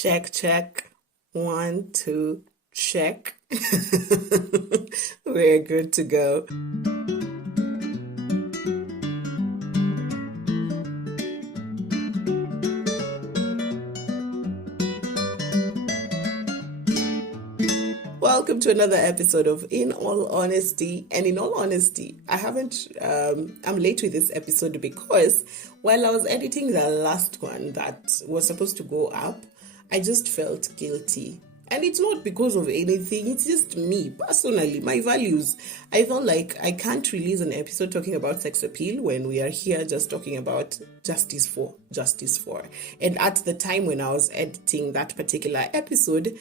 Check, check. One, two, check. We're good to go. Welcome to another episode of In All Honesty. And in all honesty, I'm late with this episode because while I was editing the last one that was supposed to go up, I just felt guilty. And it's not because of anything, it's just me, personally, my values. I felt like I can't release an episode talking about sex appeal when we are here just talking about justice for. And at the time when I was editing that particular episode,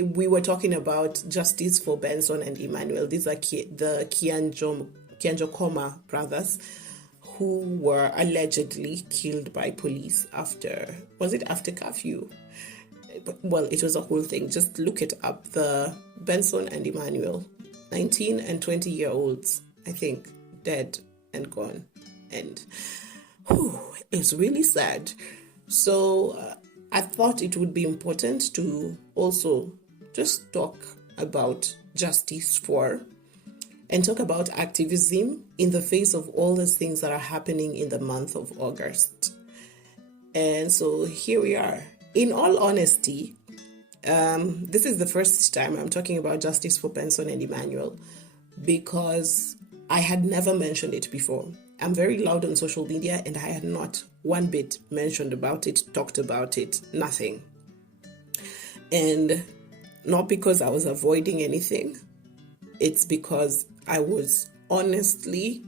we were talking about justice for Benson and Emmanuel. These are the Kianjo Koma brothers who were allegedly killed by police after curfew? Well, it was a whole thing. Just look it up. The Benson and Emmanuel, 19 and 20-year-olds, I think, dead and gone. And it's really sad. So I thought it would be important to also just talk about justice for and talk about activism in the face of all these things that are happening in the month of August. And so here we are. In all honesty, this is the first time I'm talking about justice for Benson and Emmanuel because I had never mentioned it before. I'm very loud on social media and I had not one bit mentioned about it, talked about it, nothing. And not because I was avoiding anything, it's because I was honestly,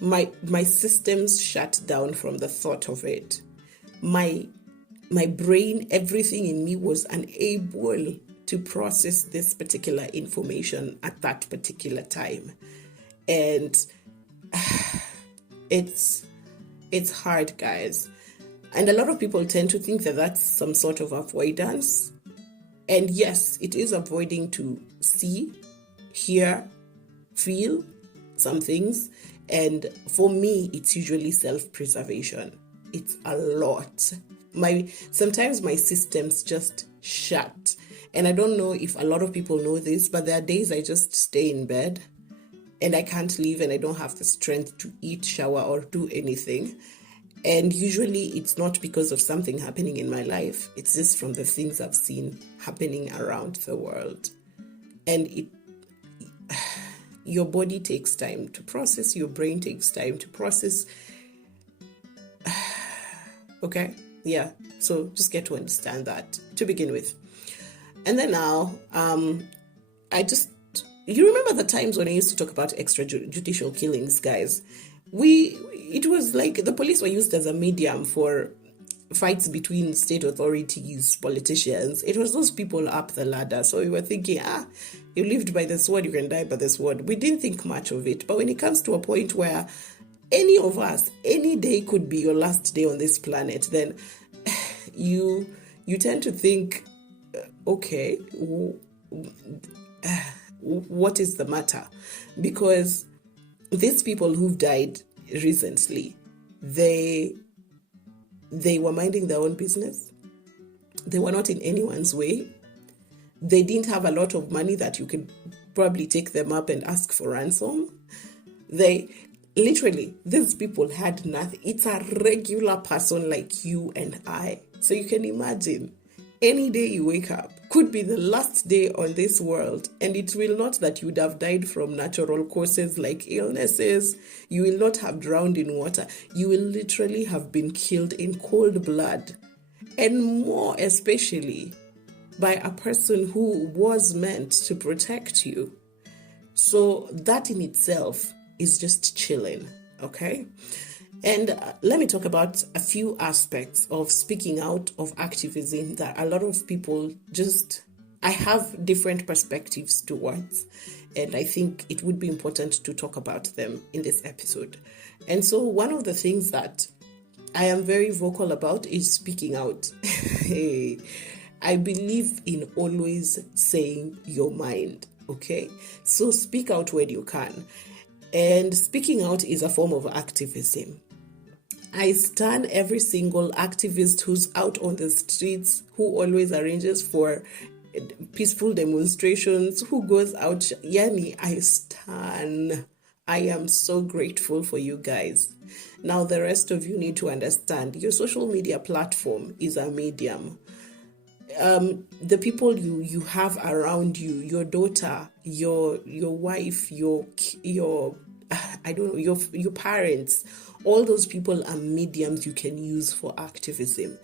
my systems shut down from the thought of it. My brain, everything in me was unable to process this particular information at that particular time. And it's hard, guys. And a lot of people tend to think that that's some sort of avoidance. And yes, it is avoiding to see, hear, feel some things. And for me, it's usually self-preservation. It's a lot. Sometimes my systems just shut. And I don't know if a lot of people know this, but there are days I just stay in bed and I can't leave and I don't have the strength to eat, shower, or do anything. And usually it's not because of something happening in my life. It's just from the things I've seen happening around the world. And your body takes time to process, your brain takes time to process. Okay? Yeah. So just get to understand that to begin with. And then now, you remember the times when I used to talk about extrajudicial killings, guys? It was like the police were used as a medium for fights between state authorities, politicians. It was those people up the ladder. So we were thinking, you lived by the sword, you can die by the sword. We didn't think much of it. But when it comes to a point where any of us, any day could be your last day on this planet, then you tend to think, okay, what is the matter? Because these people who've died recently, they were minding their own business. They were not in anyone's way. They didn't have a lot of money that you could probably take them up and ask for ransom. Literally, these people had nothing. It's a regular person like you and I. So you can imagine, any day you wake up could be the last day on this world. And it will not that you would have died from natural causes like illnesses. You will not have drowned in water. You will literally have been killed in cold blood. And more especially by a person who was meant to protect you. So that in itself is just chilling, okay? And let me talk about a few aspects of speaking out, of activism that a lot of people I have different perspectives towards, and I think it would be important to talk about them in this episode. And so one of the things that I am very vocal about is speaking out. I believe in always saying your mind, okay? So speak out when you can. And speaking out is a form of activism. I stand every single activist who's out on the streets, who always arranges for peaceful demonstrations, who goes out. Yani, I stand. I am so grateful for you guys. Now, the rest of you need to understand your social media platform is a medium. The people you have around you, your daughter, your wife, your I don't know, your parents, all those people are mediums you can use for activism.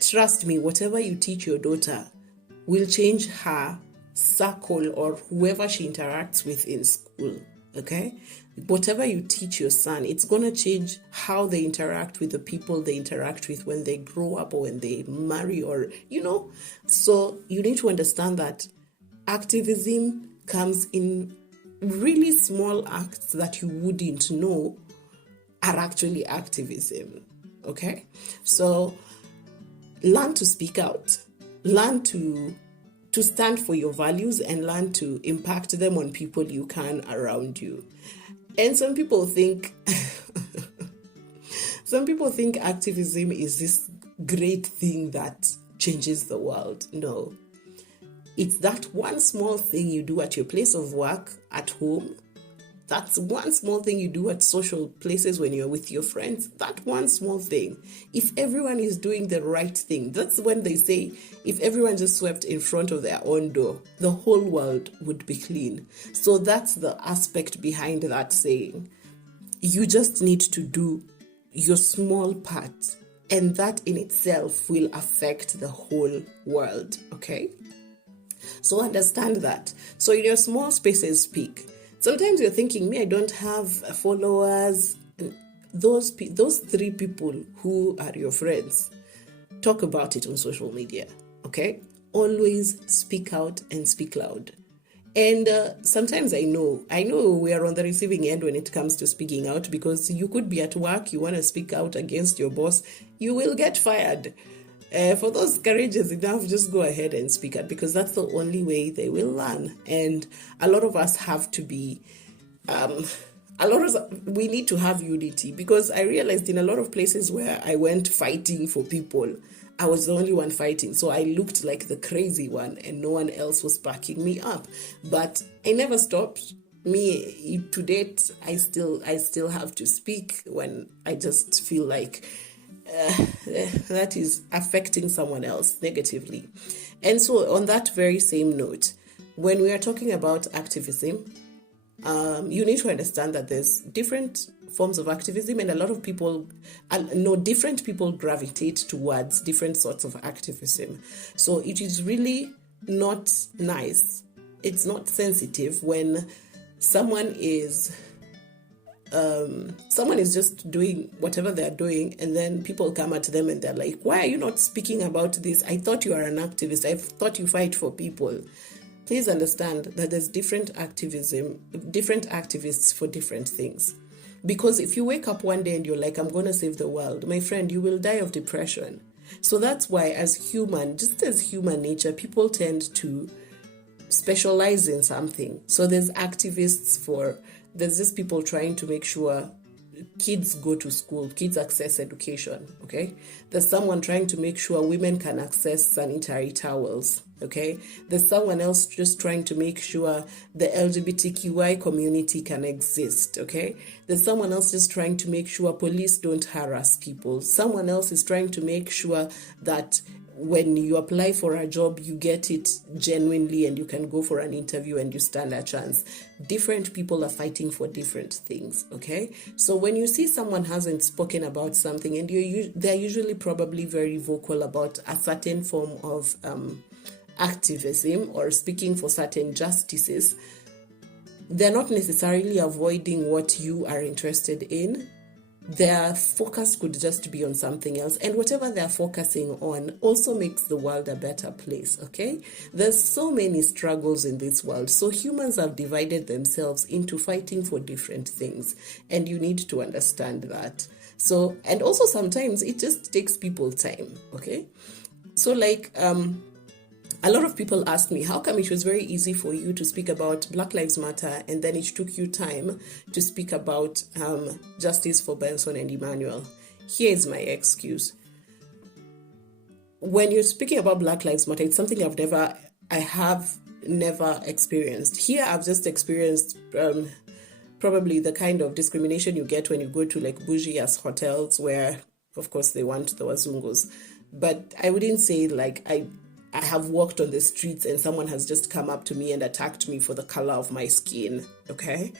Trust me, whatever you teach your daughter will change her circle or whoever she interacts with in school. Okay? Whatever you teach your son, it's going to change how they interact with the people they interact with when they grow up or when they marry, or, So you need to understand that activism comes in really small acts that you wouldn't know are actually activism. Okay? So learn to speak out. Learn to stand for your values and learn to impact them on people you can around you. And some people think activism is this great thing that changes the world. No. It's that one small thing you do at your place of work, at home. That's one small thing you do at social places when you're with your friends. That one small thing. If everyone is doing the right thing, that's when they say, if everyone just swept in front of their own door, the whole world would be clean. So that's the aspect behind that saying. You just need to do your small part, and that in itself will affect the whole world, okay? So understand that. So in your small spaces, speak. Sometimes you're thinking, me, I don't have followers. Those 3 people who are your friends, talk about it on social media, okay? Always speak out and speak loud. And sometimes I know we are on the receiving end when it comes to speaking out, because you could be at work, you want to speak out against your boss, you will get fired. For those courageous enough, just go ahead and speak out, because that's the only way they will learn. And a lot of us have to be, we need to have unity, because I realized in a lot of places where I went fighting for people, I was the only one fighting. So I looked like the crazy one and no one else was backing me up. But I never stopped. Me, to date, I still have to speak when I just feel like that is affecting someone else negatively. And so on that very same note, when we are talking about activism, you need to understand that there's different forms of activism, and a lot of people, different people gravitate towards different sorts of activism. So it is really not nice. It's not sensitive when someone is just doing whatever they're doing, and then people come at them and they're like, why are you not speaking about this? I thought you are an activist. I thought you fight for people. Please understand that there's different activists for different things. Because if you wake up one day and you're like, I'm going to save the world, my friend, you will die of depression. So that's why as human nature, people tend to specialize in something. So there's just people trying to make sure kids go to school, kids access education, okay? There's someone trying to make sure women can access sanitary towels, okay? There's someone else just trying to make sure the LGBTQI community can exist, okay? There's someone else just trying to make sure police don't harass people. Someone else is trying to make sure that when you apply for a job, you get it genuinely and you can go for an interview and you stand a chance. Different people are fighting for different things, okay? So when you see someone hasn't spoken about something, and they're usually probably very vocal about a certain form of activism or speaking for certain justices, they're not necessarily avoiding what you are interested in. Their focus could just be on something else, and whatever they're focusing on also makes the world a better place, okay? There's so many struggles in this world, so humans have divided themselves into fighting for different things, and you need to understand that. So, and also sometimes it just takes people time, okay? So a lot of people ask me, how come it was very easy for you to speak about Black Lives Matter and then it took you time to speak about justice for Benson and Emmanuel? Here is my excuse. When you're speaking about Black Lives Matter, it's something I have never experienced. Here, I've just experienced probably the kind of discrimination you get when you go to like bougie ass hotels where, of course, they want the wazungos. But I wouldn't say like I have walked on the streets and someone has just come up to me and attacked me for the color of my skin. Okay,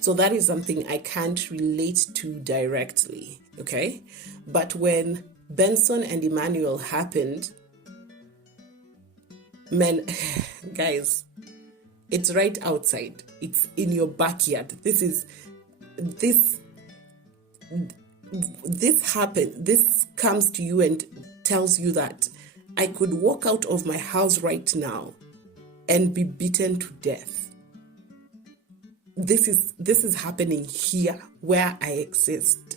so that is something I can't relate to directly. Okay, but when Benson and Emmanuel happened, man, guys, it's right outside. It's in your backyard. This happened. This comes to you and tells you that I could walk out of my house right now and be beaten to death. This is happening here where I exist.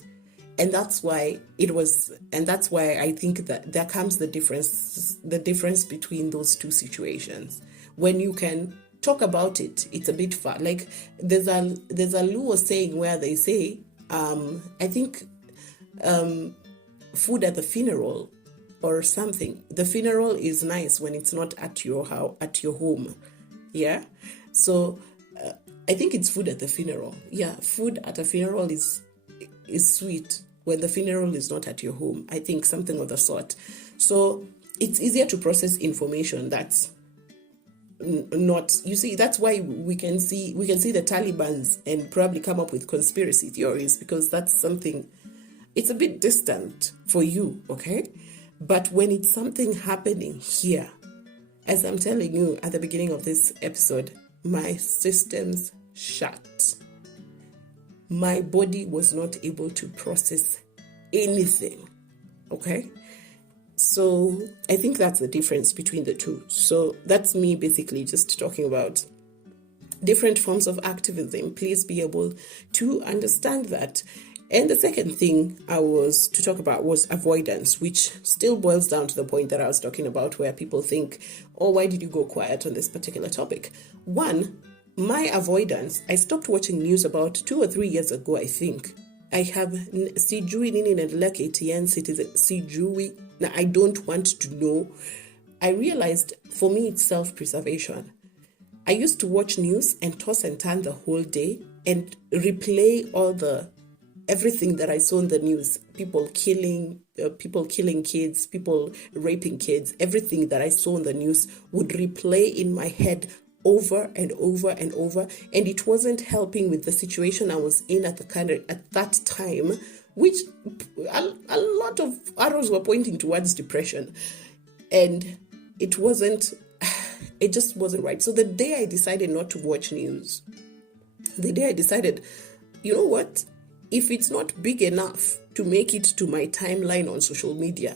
And that's why I think that there comes the difference between those two situations. When you can talk about it, it's a bit far. Like there's a Luo saying where they say, I think food at the funeral or something. The funeral is nice when it's not at your house, at your home. Yeah. So I think it's food at the funeral. Yeah, food at a funeral is sweet when the funeral is not at your home. I think something of the sort. So it's easier to process information that's not, you see, that's why we can see the Talibans and probably come up with conspiracy theories, because that's something, it's a bit distant for you, okay? But when it's something happening here, as I'm telling you at the beginning of this episode, my systems shut. My body was not able to process anything, okay? So I think that's the difference between the two. So that's me basically just talking about different forms of activism. Please be able to understand that. And the second thing I was to talk about was avoidance, which still boils down to the point that I was talking about, where people think, oh, why did you go quiet on this particular topic? One, my avoidance, I stopped watching news about 2 or 3 years ago, I think. I have sijui nini naendelea KTN citizen, sijui, na I don't want to know. I realized for me it's self-preservation. I used to watch news and toss and turn the whole day and replay everything that I saw in the news, people killing kids, people raping kids, everything that I saw in the news would replay in my head over and over and over, and it wasn't helping with the situation I was in at that time, which a lot of arrows were pointing towards depression, and it just wasn't right. So the day I decided not to watch news, the day I decided, you know what, if it's not big enough to make it to my timeline on social media,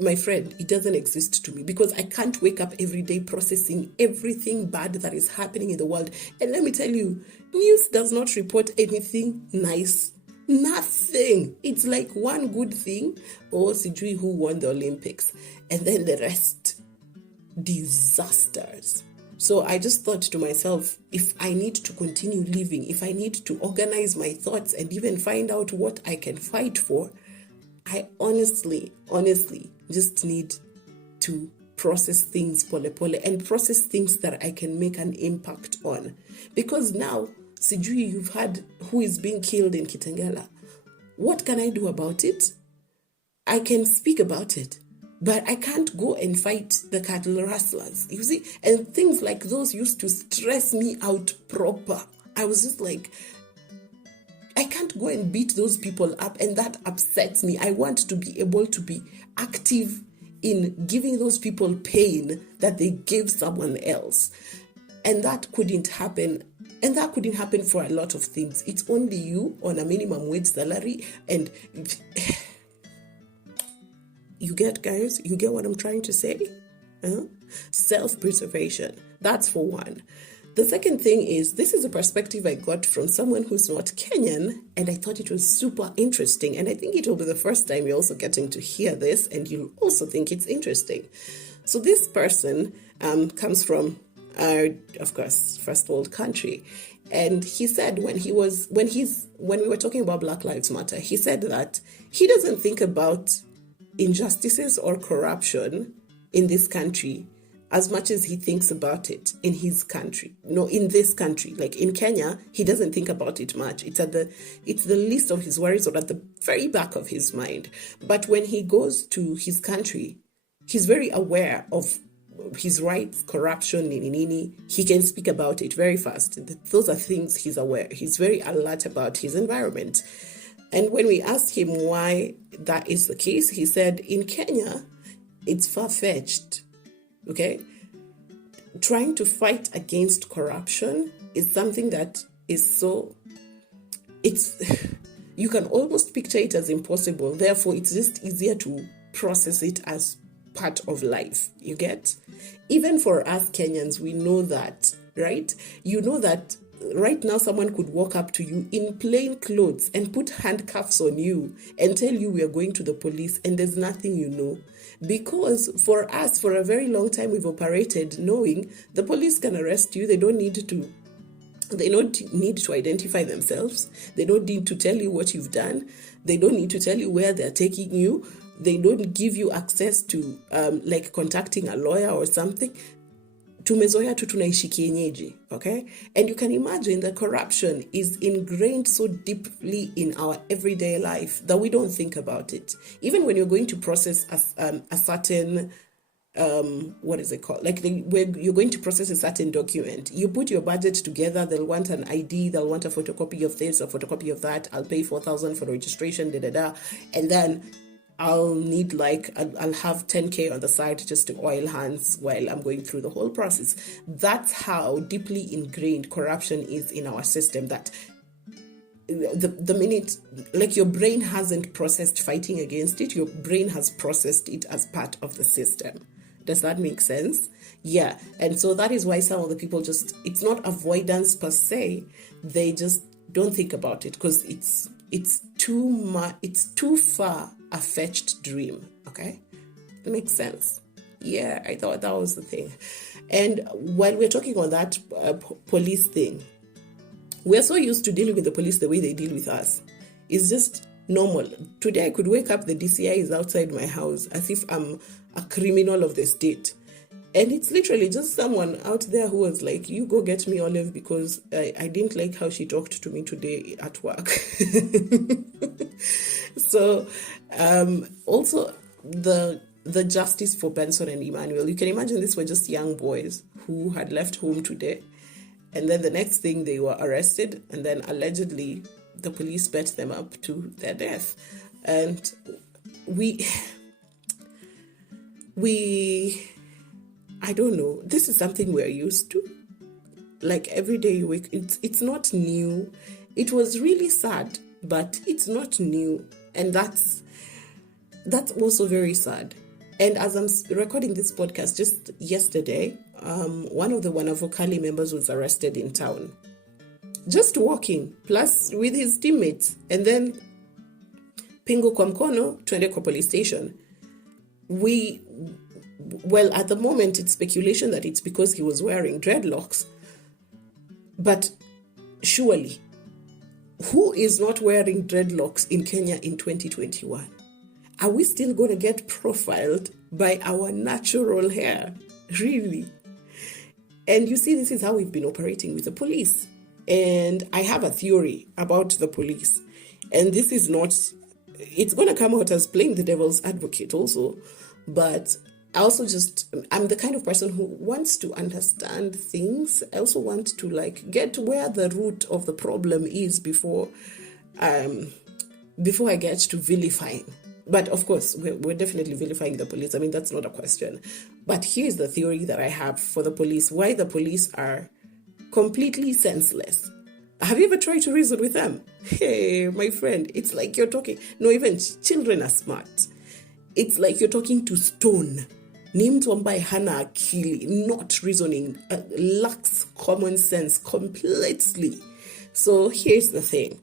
my friend, it doesn't exist to me, because I can't wake up every day processing everything bad that is happening in the world. And let me tell you, news does not report anything nice. Nothing. It's like one good thing, or sijui who won the Olympics, and then the rest, disasters. So I just thought to myself, if I need to continue living, if I need to organize my thoughts and even find out what I can fight for, I honestly just need to process things pole and process things that I can make an impact on. Because now, sijui, you've heard who is being killed in Kitengela. What can I do about it? I can speak about it, but I can't go and fight the cattle rustlers, you see? And things like those used to stress me out proper. I was just like, I can't go and beat those people up, and that upsets me. I want to be able to be active in giving those people pain that they gave someone else. And that couldn't happen. And that couldn't happen for a lot of things. It's only you on a minimum wage salary, and you get, guys, you get what I'm trying to say? Self-preservation. That's for one. The second thing is, this is a perspective I got from someone who's not Kenyan, and I thought it was super interesting. And I think it will be the first time you're also getting to hear this, and you'll also think it's interesting. So this person comes from, of course, first world country. And he said when we were talking about Black Lives Matter, he said that he doesn't think about injustices or corruption in this country as much as he thinks about it in his country. No, in this country, like in Kenya, he doesn't think about it much. It's the least of his worries, or at the very back of his mind. But when he goes to his country, he's very aware of his rights, corruption, nini. He can speak about it very fast. Those are things he's aware. He's very alert about his environment. And when we asked him why that is the case, he said, in Kenya, it's far-fetched. Okay? Trying to fight against corruption is something that is so... you can almost picture it as impossible. Therefore, it's just easier to process it as part of life. You get? Even for us Kenyans, we know that, right? You know that right now someone could walk up to you in plain clothes and put handcuffs on you and tell you we are going to the police, and there's nothing you know. Because for us, for a very long time, we've operated knowing the police can arrest you. They don't need to identify themselves. They don't need to tell you what you've done. They don't need to tell you where they're taking you. They don't give you access to like contacting a lawyer or something. Tumezoea tu tunaishi kienyeji, okay? And you can imagine that corruption is ingrained so deeply in our everyday life that we don't think about it. Even when you're going to process a certain, what is it called? Like when you're going to process a certain document, you put your budget together, they'll want an ID, they'll want a photocopy of this, a photocopy of that, I'll pay 4,000 for registration, and then I'll need I'll have 10K on the side just to oil hands while I'm going through the whole process. That's how deeply ingrained corruption is in our system, that the minute, like, your brain hasn't processed fighting against it, your brain has processed it as part of the system. Does that make sense? Yeah. And so that is why some of the people it's not avoidance per se, they just don't think about it because it's too far a fetched dream. Okay, that makes sense. Yeah, I thought that was the thing. And while we're talking on that police thing, we're so used to dealing with the police the way they deal with us. It's just normal. Today I could wake up, the DCI is outside my house as if I'm a criminal of the state. And it's literally just someone out there who was like, you go get me Olive because I didn't like how she talked to me today at work. So also the justice for Benson and Emmanuel, you can imagine these were just young boys who had left home today. And then the next thing, they were arrested, and then allegedly the police bet them up to their death. And we I don't know, this is something we're used to. Like every day you wake, it's not new. It was really sad, but it's not new. And that's also very sad. And as I'm recording this podcast, just yesterday, one of the Wanavokali members was arrested in town. Just walking, plus with his teammates. And then Pingo kwa mkono, twende kwa police station. Well, at the moment, it's speculation that it's because he was wearing dreadlocks. But surely, who is not wearing dreadlocks in Kenya in 2021? Are we still going to get profiled by our natural hair? Really? And you see, this is how we've been operating with the police. And I have a theory about the police. And this is not... It's going to come out as playing the devil's advocate also. But I'm the kind of person who wants to understand things. I also want to get where the root of the problem is before I get to vilifying. But of course, we're definitely vilifying the police. I mean, that's not a question. But here's the theory that I have for the police, why the police are completely senseless. Have you ever tried to reason with them? Hey, my friend, it's like you're talking... No, even children are smart. It's like you're talking to stone. Ni mtu ambaye hana akili, not reasoning, lacks common sense completely. So here's the thing.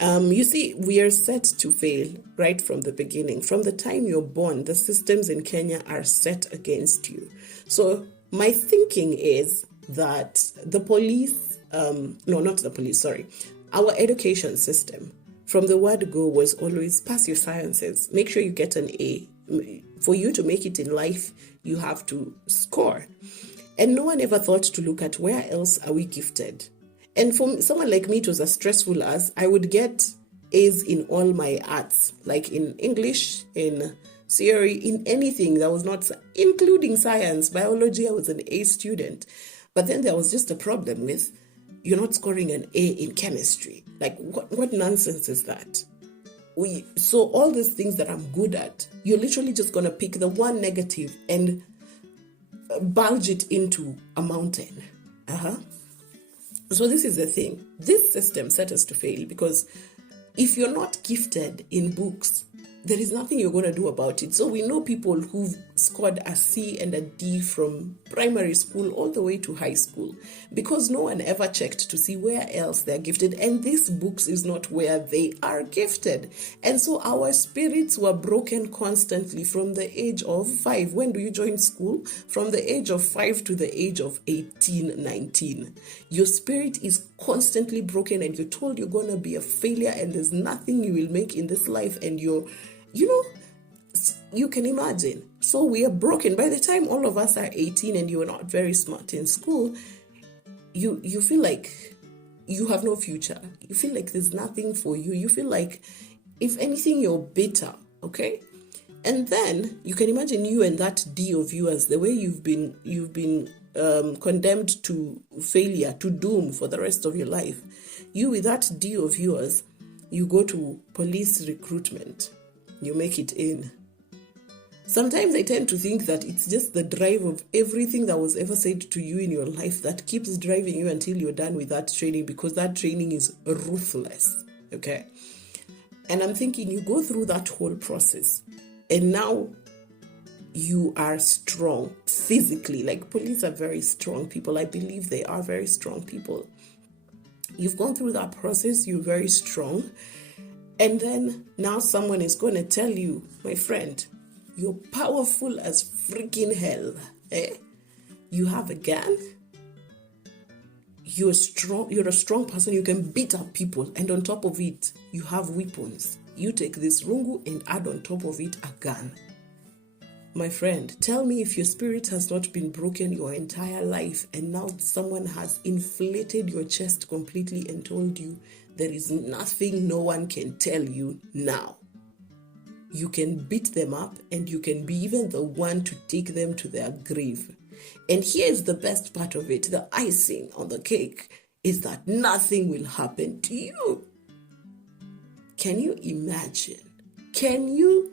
You see, we are set to fail right from the beginning. From the time you're born, the systems in Kenya are set against you. So my thinking is that the police no, not the police, sorry, our education system from the word go was always pass your sciences, make sure you get an A. For you to make it in life, you have to score. And no one ever thought to look at where else are we gifted. And for someone like me, it was as stressful as I would get A's in all my arts, like in English, in theory, in anything that was not, including science, biology. I was an A student. But then there was just a problem with, you're not scoring an A in chemistry. Like, what nonsense is that? So all these things that I'm good at, you're literally just going to pick the one negative and bulge it into a mountain. So this is the thing. This system set us to fail because if you're not gifted in books, there is nothing you're going to do about it. So we know people who've scored a C and a D from primary school all the way to high school because no one ever checked to see where else they're gifted. And this books is not where they are gifted. And so our spirits were broken constantly from the age of 5. When do you join school? From the age of 5 to the age of 18, 19. Your spirit is constantly broken and you're told you're going to be a failure and there's nothing you will make in this life and you can imagine. So we are broken. By the time all of us are 18 and you're not very smart in school, you feel like you have no future. You feel like there's nothing for you. You feel like, if anything, you're bitter, okay? And then you can imagine you and that D of yours, the way you've been condemned to failure, to doom for the rest of your life. You with that D of yours, you go to police recruitment. You make it in. Sometimes I tend to think that it's just the drive of everything that was ever said to you in your life that keeps driving you until you're done with that training, because that training is ruthless, okay? And I'm thinking you go through that whole process and now you are strong physically. Like, police are very strong people. I believe they are very strong people. You've gone through that process. You're very strong. And then now someone is going to tell you, my friend, you're powerful as freaking hell. You have a gun. You're strong. You're a strong person. You can beat up people. And on top of it, you have weapons. You take this rungu and add on top of it a gun. My friend, tell me if your spirit has not been broken your entire life and now someone has inflated your chest completely and told you there is nothing no one can tell you now. You can beat them up and you can be even the one to take them to their grave. And here's the best part of it. The icing on the cake is that nothing will happen to you. Can you imagine? Can you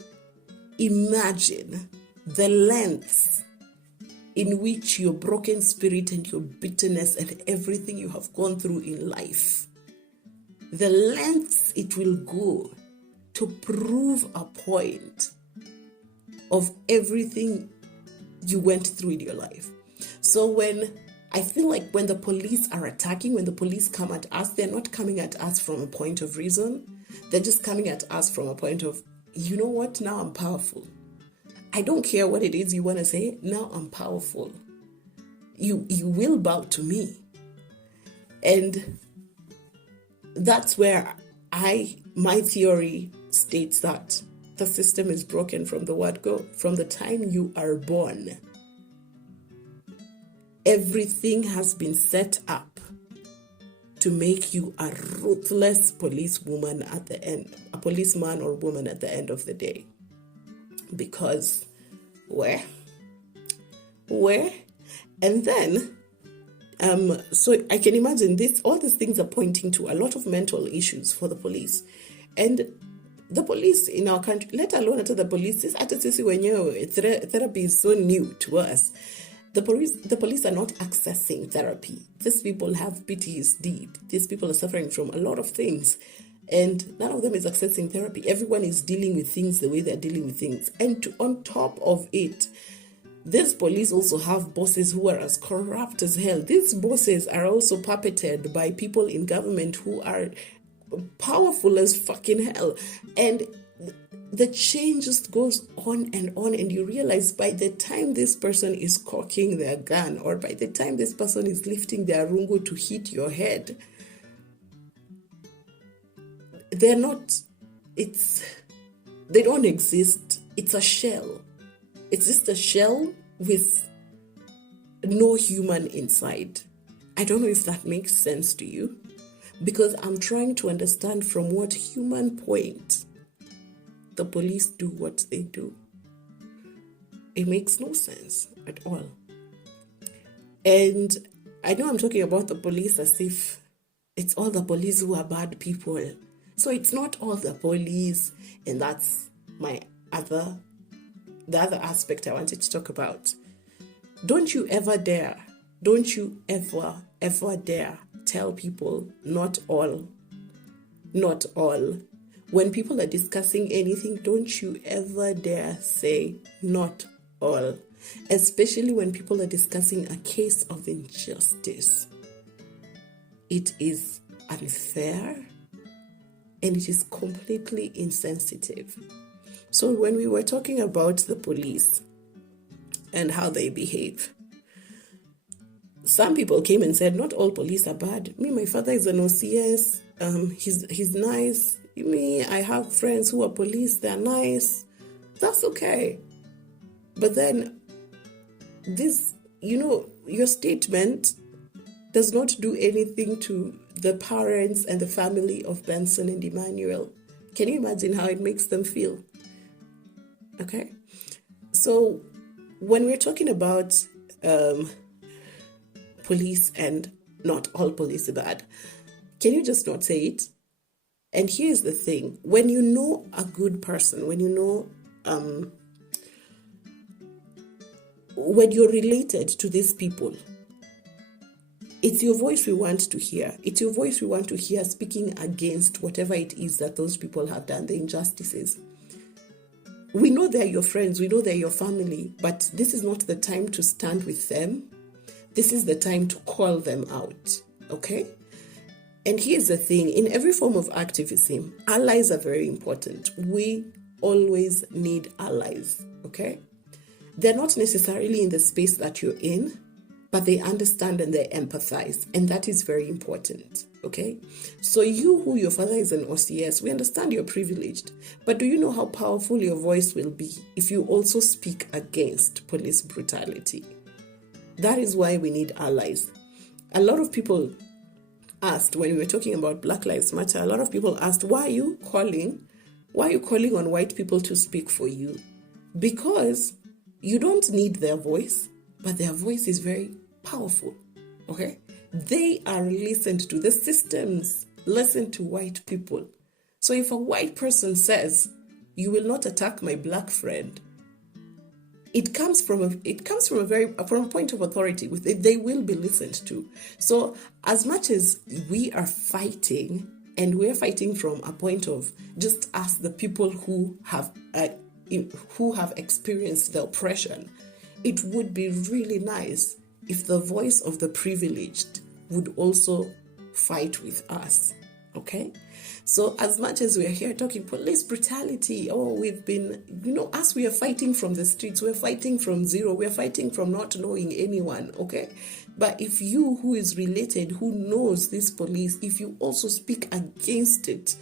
imagine the lengths in which your broken spirit and your bitterness and everything you have gone through in life, the lengths it will go to prove a point of everything you went through in your life? So I feel like when the police are attacking, when the police come at us, they're not coming at us from a point of reason. They're just coming at us from a point of, you know what, now I'm powerful. I don't care what it is you want to say, now I'm powerful. You will bow to me. And that's where my theory states that the system is broken from the word go. From the time you are born, everything has been set up to make you a ruthless policewoman at the end, a policeman or woman at the end of the day. Because where? And then, so I can imagine all these things are pointing to a lot of mental issues for the police. And the police in our country, let alone to the police, therapy is so new to us. The police are not accessing therapy. These people have PTSD. These people are suffering from a lot of things. And none of them is accessing therapy. Everyone is dealing with things the way they're dealing with things. And on top of it, these police also have bosses who are as corrupt as hell. These bosses are also puppeted by people in government who are powerful as fucking hell. And the chain just goes on, and you realize by the time this person is cocking their gun, or by the time this person is lifting their rungu to hit your head, they don't exist. It's a shell. It's just a shell with no human inside. I don't know if that makes sense to you, because I'm trying to understand from what human point the police do what they do. It makes no sense at all. And I know I'm talking about the police as if it's all the police who are bad people. So it's not all the police, and that's the other aspect I wanted to talk about. Don't you ever dare tell people not all. When people are discussing anything, don't you ever dare say not all, especially when people are discussing a case of injustice. It is unfair and it is completely insensitive. So when we were talking about the police and how they behave, some people came and said, not all police are bad. Me, my father is an OCS. He's nice. Me, I have friends who are police. They're nice. That's okay. But then this, your statement does not do anything to the parents and the family of Benson and Emmanuel. Can you imagine how it makes them feel? Okay. So when we're talking about police and not all police are bad, can you just not say it? And here's the thing. When you know a good person, when you know, when you're related to these people, it's your voice we want to hear. It's your voice we want to hear speaking against whatever it is that those people have done, the injustices. We know they're your friends, we know they're your family, but this is not the time to stand with them. This is the time to call them out, okay? And here's the thing, in every form of activism, allies are very important. We always need allies, okay? They're not necessarily in the space that you're in, but they understand and they empathize, and that is very important, okay? So you, who your father is an OCS, we understand you're privileged, but do you know how powerful your voice will be if you also speak against police brutality? That is why we need allies. A lot of people asked, when we were talking about Black Lives Matter, a lot of people asked, why are you calling on white people to speak for you? Because you don't need their voice, but their voice is very powerful, okay? They are listened to. The systems listen to white people. So if a white person says, you will not attack my black friend, it comes from a point of authority. With it, they will be listened to. So as much as we are fighting, and we're fighting from a point of just as the people who have experienced the oppression, it would be really nice if the voice of the privileged would also fight with us, okay? So as much as we are here talking police brutality, we've been, as we are fighting from the streets, we're fighting from zero, we're fighting from not knowing anyone, okay? But if you, who is related, who knows this police, if you also speak against it,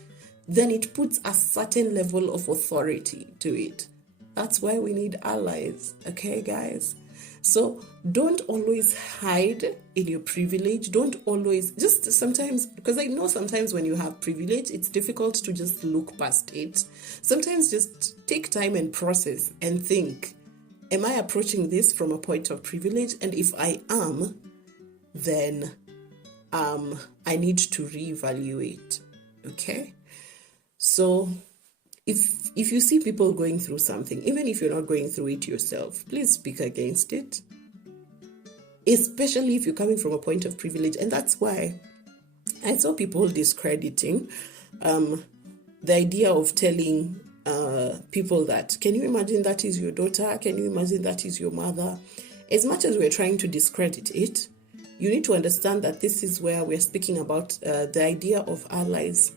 then it puts a certain level of authority to it. That's why we need allies, okay, guys? So don't always hide in your privilege. Don't always, just sometimes, because I know sometimes when you have privilege, it's difficult to just look past it. Sometimes just take time and process and think, am I approaching this from a point of privilege? And if I am, then I need to reevaluate, okay? So if you see people going through something, even if you're not going through it yourself, please speak against it, especially if you're coming from a point of privilege. And that's why I saw people discrediting the idea of telling people that, can you imagine that is your daughter? Can you imagine that is your mother? As much as we're trying to discredit it, you need to understand that this is where we're speaking about the idea of allies,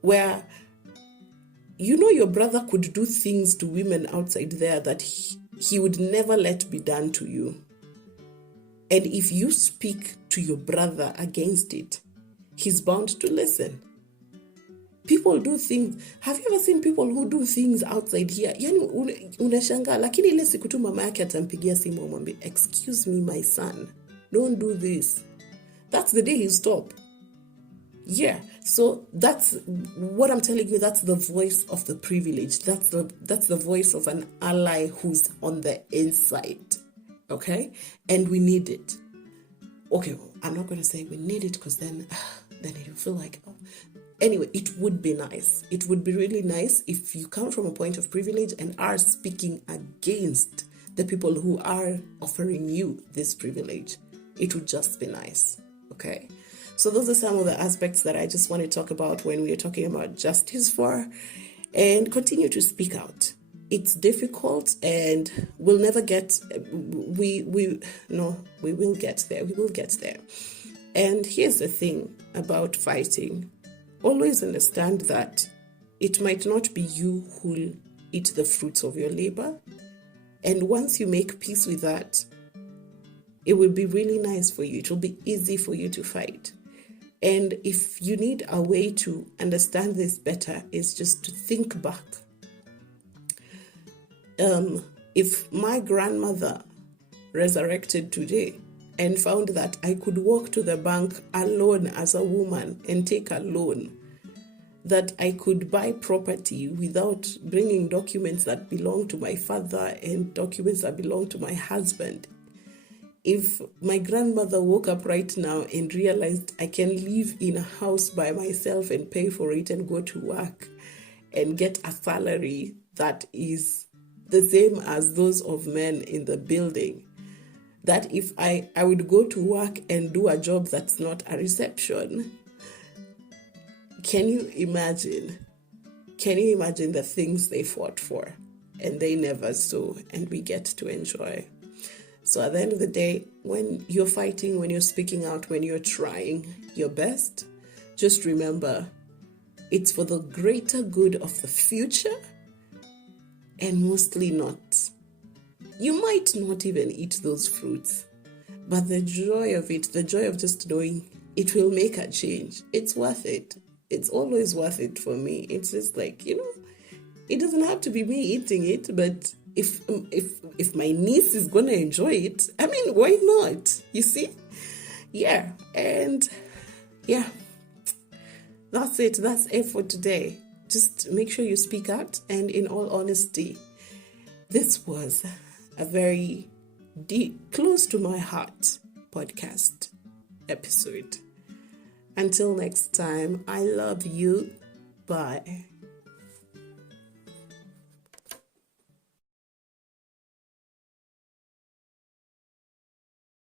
where you know your brother could do things to women outside there that he would never let be done to you. And if you speak to your brother against it, he's bound to listen. People do things. Have you ever seen people who do things outside here? Yani unashangaa, lakini ile siku tu mama yake atampigia simu amwambie, excuse me my son, don't do this. That's the day he'll stop. Yeah, so that's what I'm telling you. That's the voice of the privileged. That's the voice of an ally who's on the inside. Okay, and we need it. Okay, I'm not going to say we need it because then it'll feel like, oh. Anyway, it would be nice. It would be really nice if you come from a point of privilege and are speaking against the people who are offering you this privilege. It would just be nice. Okay, so those are some of the aspects that I just want to talk about when we are talking about justice for, and continue to speak out. It's difficult, and we'll never get. We will get there. We will get there. And here's the thing about fighting: always understand that it might not be you who'll eat the fruits of your labor, and once you make peace with that, it will be really nice for you. It will be easy for you to fight. And if you need a way to understand this better, is just to think back. If my grandmother resurrected today and found that I could walk to the bank alone as a woman and take a loan, that I could buy property without bringing documents that belong to my father and documents that belong to my husband, if my grandmother woke up right now and realized I can live in a house by myself and pay for it and go to work and get a salary that is the same as those of men in the building, that if I would go to work and do a job that's not a reception, can you imagine the things they fought for and they never saw and we get to enjoy? So at the end of the day, when you're fighting, when you're speaking out, when you're trying your best, just remember it's for the greater good of the future, and mostly not. You might not even eat those fruits, but the joy of it, the joy of just knowing it will make a change, it's worth it. It's always worth it for me. It's just like, it doesn't have to be me eating it, but if my niece is gonna enjoy it, I mean, why not? You see? Yeah, and yeah, that's it. That's it for today. Just make sure you speak out, and in all honesty, this was a very deep, close to my heart podcast episode. Until next time, I love you. Bye.